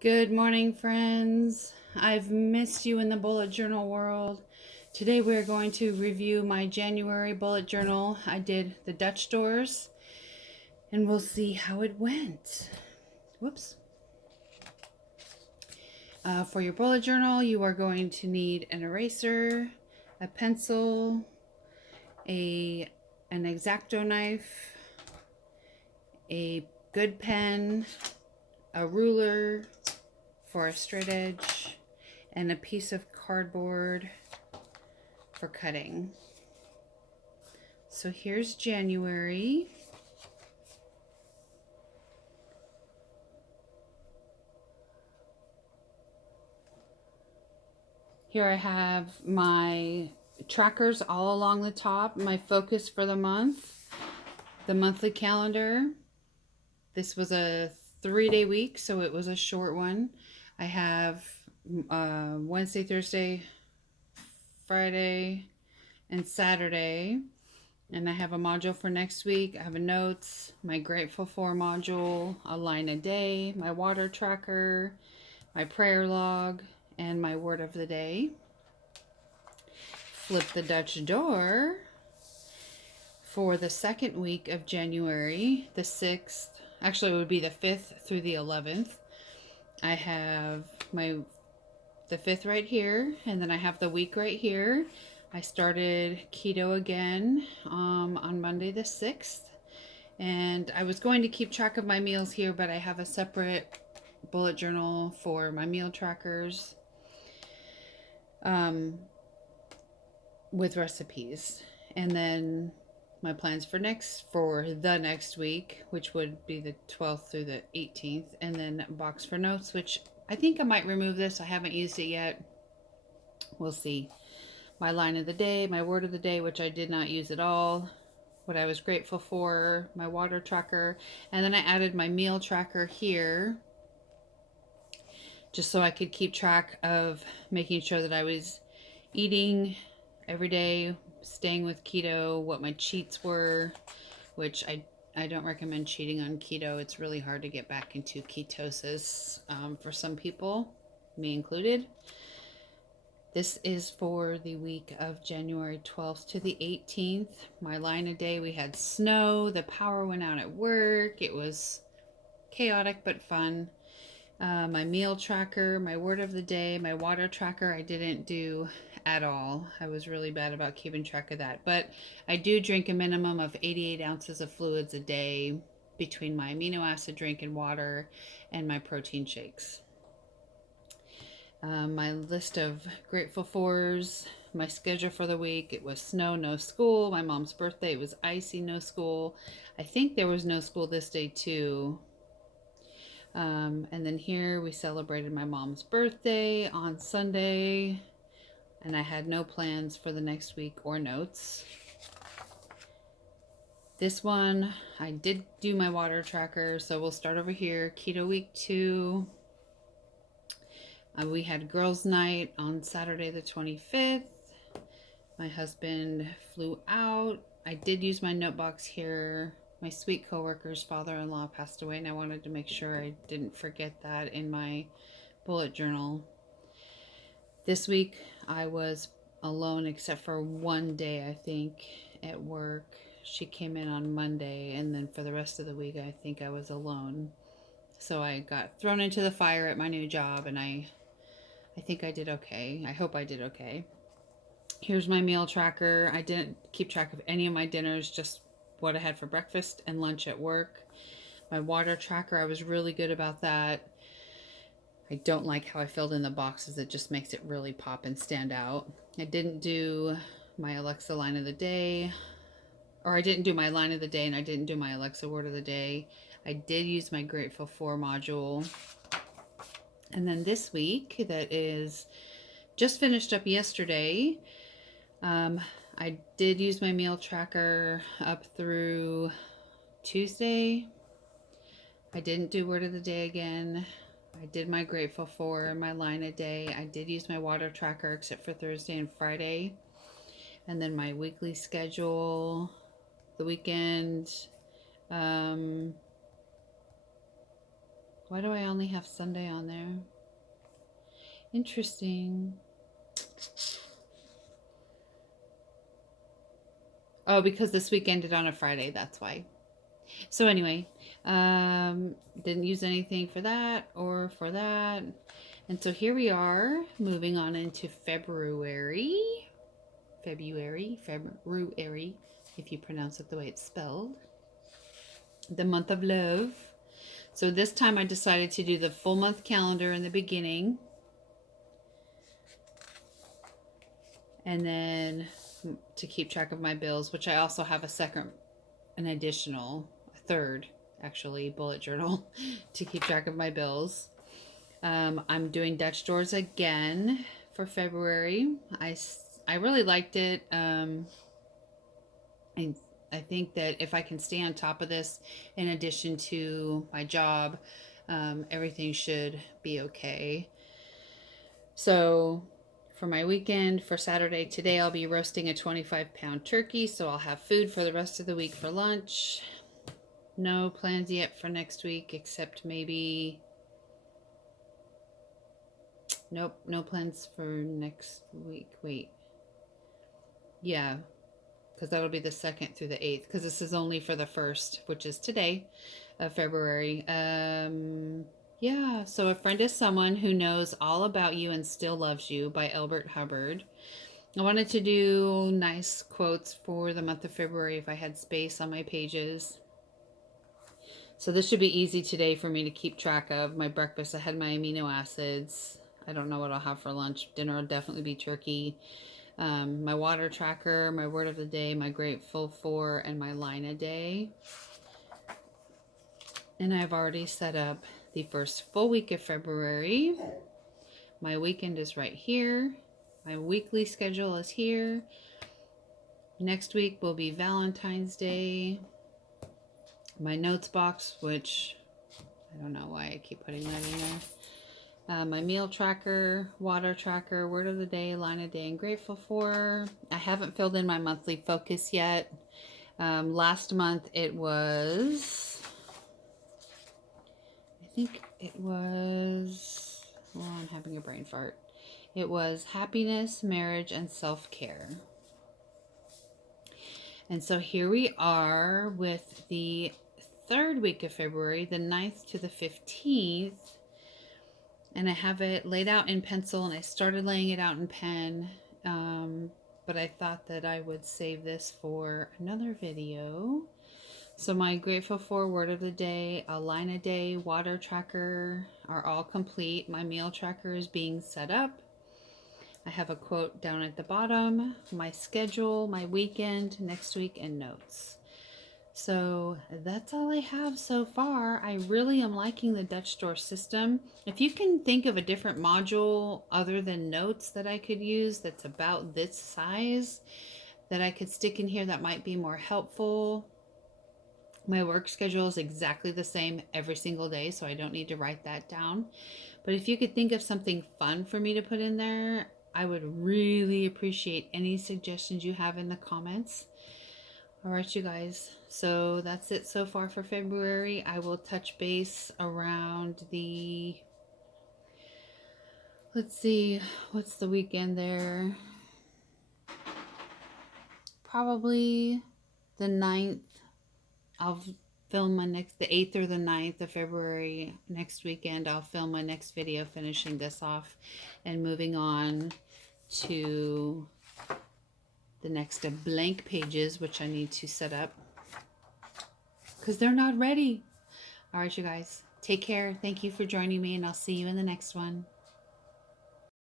Good morning, friends. I've missed you in the bullet journal world. Today we're going to review my January bullet journal. I did the Dutch doors and we'll see how it went. Whoops. For your bullet journal, you are going to need an eraser, a pencil, an X-Acto knife, a good pen, a ruler for a straight edge, and a piece of cardboard for cutting. So here's January. Here I have my trackers all along the top, my focus for the month, the monthly calendar. This was a 3-day week, so it was a short one. I have Wednesday, Thursday, Friday, and Saturday. And I have a module for next week. I have a notes, my grateful for module, a line a day, my water tracker, my prayer log, and my word of the day. Flip the Dutch door for the second week of January, the 6th. Actually, it would be the 5th through the 11th. I have the 5th right here, and then I have the week right here. I started keto again on Monday the 6th, and I was going to keep track of my meals here, but I have a separate bullet journal for my meal trackers with recipes. And then my plans for the next week, which would be the 12th through the 18th, and then box for notes, which I think I might remove this. I haven't used it yet. We'll see. My line of the day, my word of the day, which I did not use at all, what I was grateful for, my water tracker, and then I added my meal tracker here just so I could keep track of making sure that I was eating every day, staying with keto, what my cheats were, which I don't recommend cheating on keto. It's really hard to get back into ketosis for some people, me included. This is for the week of January 12th to the 18th. My line of day, we had snow. The power went out at work. It was chaotic but fun. My meal tracker, my word of the day, my water tracker, I didn't do at all. I was really bad about keeping track of that. But I do drink a minimum of 88 ounces of fluids a day between my amino acid drink and water and my protein shakes. My list of grateful fors, my schedule for the week, it was snow, no school. My mom's birthday, it was icy, no school. I think there was no school this day too. And then here we celebrated my mom's birthday on Sunday, and I had no plans for the next week or notes. This one, I did do my water tracker, so we'll start over here. Keto week 2. We had girls' night on Saturday the 25th. My husband flew out. I did use my note box here. My sweet coworker's father-in-law passed away, and I wanted to make sure I didn't forget that in my bullet journal. This week I was alone except for one day, I think, at work. She came in on Monday, and then for the rest of the week I think I was alone. So I got thrown into the fire at my new job, and I think I did okay. I hope I did okay. Here's my meal tracker. I didn't keep track of any of my dinners, just what I had for breakfast and lunch at work. My water tracker, I was really good about that. I don't like how I filled in the boxes. It just makes it really pop and stand out. I didn't do my Alexa line of the day, or I didn't do my line of the day, and I didn't do my Alexa word of the day. I did use my grateful for module. And then this week, that is just finished up yesterday, I did use my meal tracker up through Tuesday. I didn't do word of the day again. I did my grateful for, my line a day. I did use my water tracker except for Thursday and Friday. And then my weekly schedule, the weekend. Why do I only have Sunday on there? Interesting. Oh, because this week ended on a Friday, that's why. So anyway, didn't use anything for that or for that. And so here we are, moving on into February, if you pronounce it the way it's spelled. The month of love. So this time I decided to do the full month calendar in the beginning. And then to keep track of my bills, which I also have an additional, third, actually, bullet journal to keep track of my bills. I'm doing Dutch doors again for February. I really liked it. I think that if I can stay on top of this, in addition to my job, everything should be okay. So for my weekend, for Saturday, today I'll be roasting a 25-pound turkey, so I'll have food for the rest of the week for lunch. No plans yet for next week, except maybe... Nope, no plans for next week. Wait. Yeah, because that'll be the 2nd through the 8th, because this is only for the 1st, which is today of February. Yeah, so A Friend is Someone Who Knows All About You and Still Loves You by Elbert Hubbard. I wanted to do nice quotes for the month of February if I had space on my pages. So this should be easy today for me to keep track of. My breakfast, I had my amino acids. I don't know what I'll have for lunch. Dinner will definitely be turkey. My water tracker, my word of the day, my grateful for, and my line a day. And I've already set up the first full week of February. My weekend is right here. My weekly schedule is here. Next week will be Valentine's Day. My notes box, which I don't know why I keep putting that in there. My meal tracker, water tracker, word of the day, line of day, and grateful for. I haven't filled in my monthly focus yet. Last month it was, I think it was, well, I'm having a brain fart. It was happiness, marriage, and self-care. And so here we are with the 3rd week of February, the 9th to the 15th. And I have it laid out in pencil, and I started laying it out in pen. But I thought that I would save this for another video. So my grateful for, word of the day, a line a day, water tracker are all complete. My meal tracker is being set up. I have a quote down at the bottom, my schedule, my weekend, next week, and notes. So that's all I have so far. I really am liking the Dutch Door system. If you can think of a different module other than notes that I could use that's about this size that I could stick in here that might be more helpful. My work schedule is exactly the same every single day, so I don't need to write that down. But if you could think of something fun for me to put in there, I would really appreciate any suggestions you have in the comments. All right, you guys. So that's it so far for February. I will touch base around the, let's see, what's the weekend there? Probably the 9th. I'll film the 8th or the 9th of February next weekend. I'll film my next video finishing this off and moving on to the next blank pages, which I need to set up because they're not ready. All right, you guys, take care. Thank you for joining me, and I'll see you in the next one.